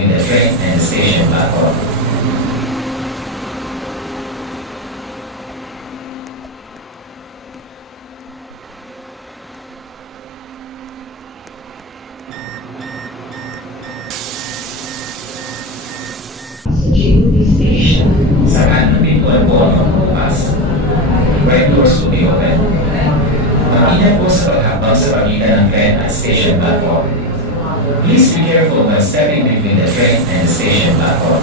between the train and the station platform. Sa kanan ng po ang bukas. Right doors will be open. Mag-ingat po sa paghapag sa pagitan ng train at station platform. Please be careful when stepping between the train and the station platform.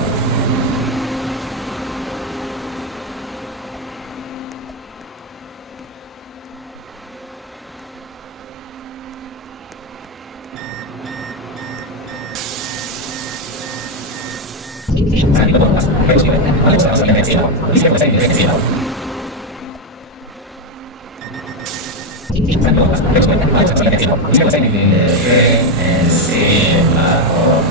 Sa dito po, right doors will be open. Mag-ingat po sa pagitan ng train at station. Please be careful when stepping between the train and the station platform. Between the train and station platform.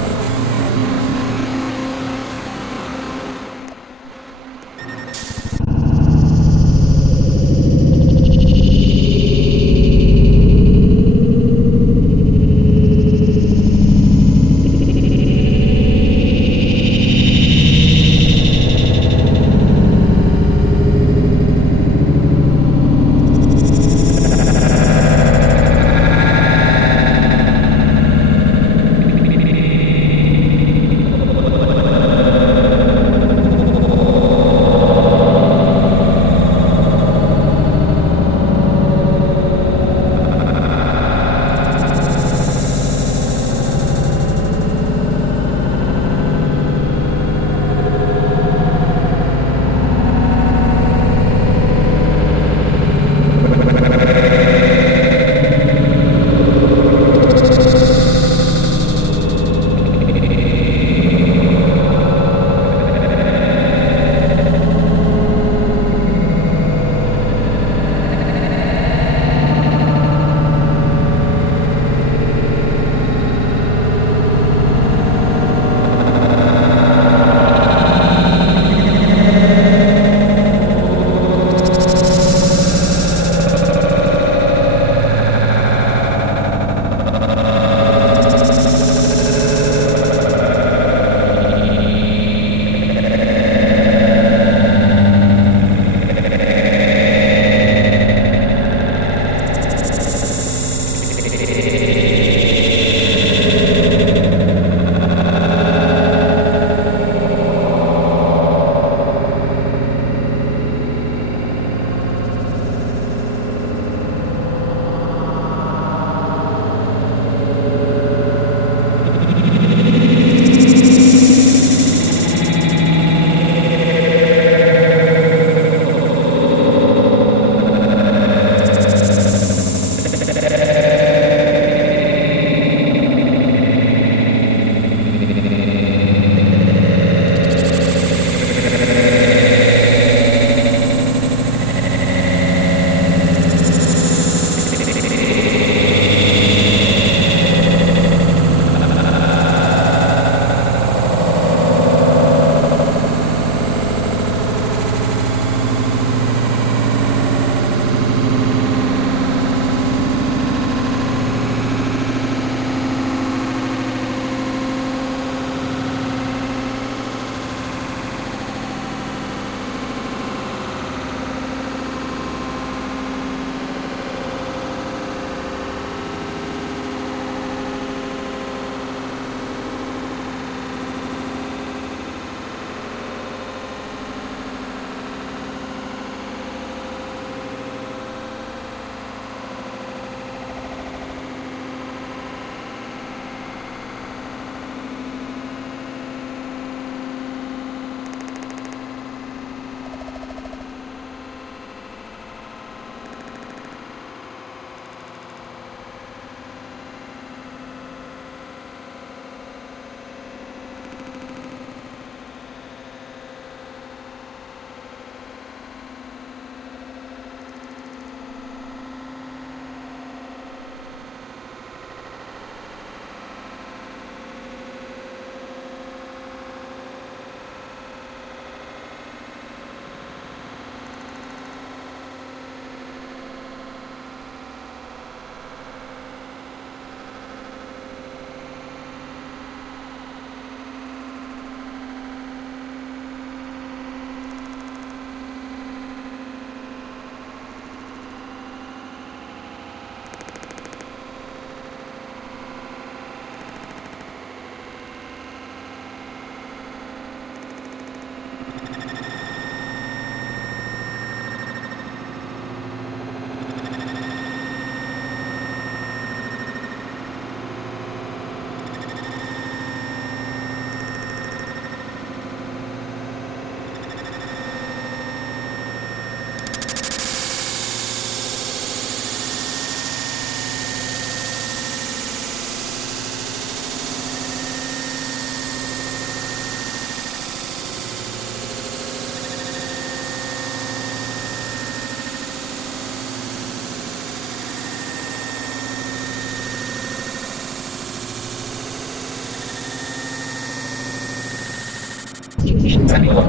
Saan dito po?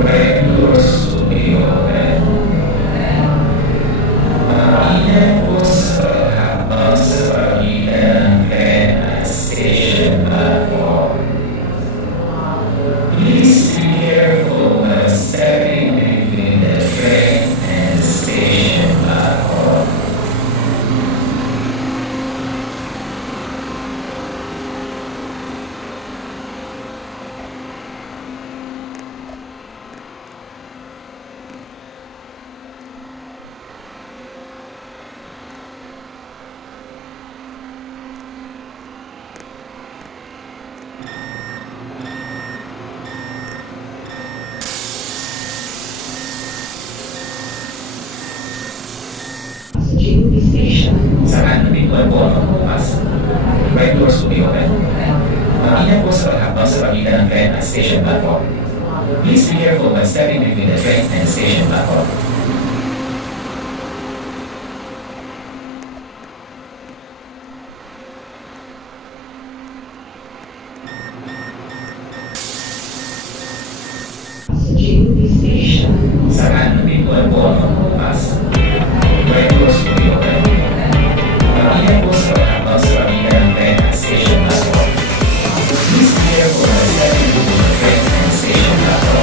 Right doors to the open. Pakinggan po sa kasabihan ng station ako. Please be careful when stepping between the train and station ako. Saan dito po? Right doors to the open. Pakinggan po sa habang sa pagitan ng train at station platform. Please be careful when stepping between the train and station platform. Saan dito po ang bukas? Right doors to be open. Pakinggan po sa habang sa pagitan ng train at station platform. Please be careful when stepping between the train and station platform. Saan dito po ang bukas? Right doors to be open. Pakinggan po sa habang sa pagitan ng train at station platform. Please be careful when stepping between the train and station platform.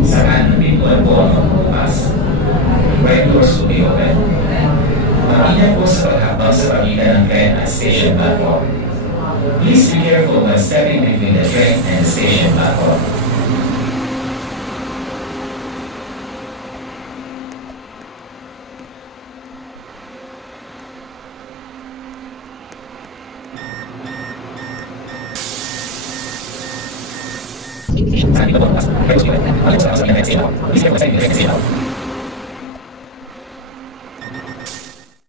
Saan dito po ang bukas? Right doors to be open. Pakinggan po sa habang sa pagitan ng train at station platform. Please be careful when stepping between the train and station platform. Saan dito po ang bukas? Right doors to be open. Pakinggan po sa habang sa pagitan ng train at station platform. Please be careful when stepping between the train and station platform.